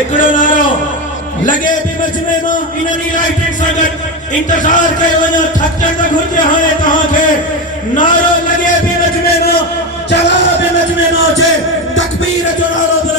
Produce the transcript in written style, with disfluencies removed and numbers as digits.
हिकिड़ो नारो लगे भी मजमे में इन्हनि लाइटिंग सां गॾु इंतज़ार कयो वञो थकजण न घुरिजे हाणे तव्हांखे नारो लगे भी मजमे में जवाब मजमे में अचे तकबीर जो नारो